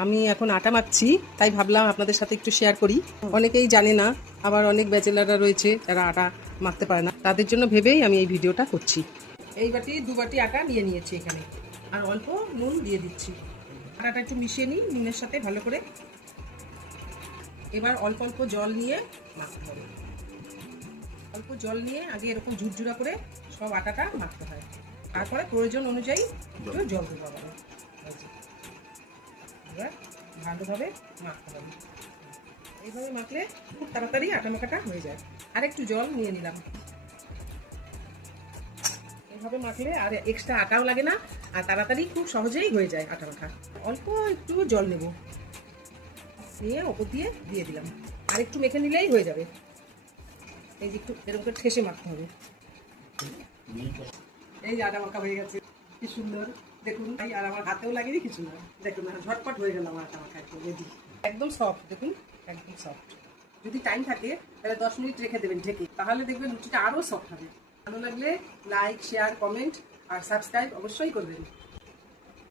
আমি এখন আটা মাখছি, তাই ভাবলাম আপনাদের সাথে একটু শেয়ার করি। অনেকেই জানে না, আবার অনেক ব্যাচেলাররা রয়েছে যারা আটা মাখতে পারে না, তাদের জন্য ভেবেই আমি এই ভিডিওটা করছি। এই বাটি 2 বাটি আটা নিয়ে নিয়েছি এখানে, আর অল্প নুন দিয়ে দিচ্ছি। আটাটা একটু মিশিয়ে নিই নুনের সাথে ভালো করে। এবার অল্প অল্প জল নিয়ে মাখতে হবে। অল্প জল নিয়ে আগে এরকম ঝুরঝুরা করে সব আটাটা মাখতে হয়, তারপরে প্রয়োজন অনুযায়ী একটু জল দেবো আবার। এবার ভালোভাবে মাখতে হবে। এইভাবে মাখলে খুব তাড়াতাড়ি আটা মাখাটা হয়ে যায়। আর একটু জল নিয়ে নিলাম। এইভাবে মাখলে আর এক্সট্রা আটাও লাগে না, আর তাড়াতাড়ি খুব সহজেই হয়ে যায় আটা মাখা। অল্প একটু জল নেব, নিয়ে ওপর দিয়ে দিয়ে দিলাম। আর একটু মেখে নিলেই হয়ে যাবে। এই যে একটু এরকম করে ঠেসে মাখতে হবে। এই যে আটা মাখা হয়ে গেছে, কি সুন্দর দেখুন। আর আমার হাতেও লাগেনি কিছু না, দেখুন ঝটপট হয়ে গেল আমার আটা মাখা। একদম রেডি, একদম সফট দেখুন, একদম সফট। যদি টাইম থাকে তাহলে 10 মিনিট রেখে দেবেন ঢেকে, তাহলে দেখবেন লুচিটা আরও সফট হবে। ভালো লাগলে লাইক, শেয়ার, কমেন্ট আর সাবস্ক্রাইব অবশ্যই করবেন।